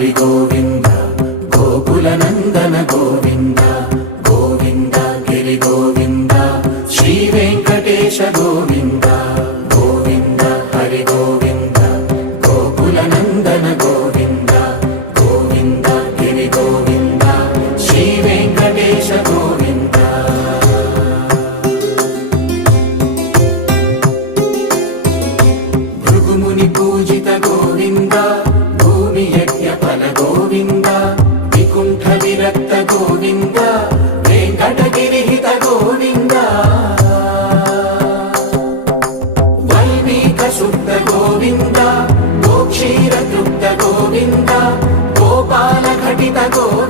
హరి గోవింద గోకుల నందన గోవింద గోవింద గిరి గోవింద శ్రీ వెంకటేశ గోవింద గోవింద హరి గోవింద గోకుల నందన గోవింద గోవింద గిరి గోవింద శ్రీ వెంకటేశ గోవింద భృగుముని పూజిత గోవింద భూమి యజ్ఞ ఫల గోవింద వికుంఠ విరక్త గోవింద వెంకటగిరిహిత గోవింద వైదిక శుద్ధ గోవింద గోక్షీర తృప్త గోవింద గోపాల ఘటిత గోవింద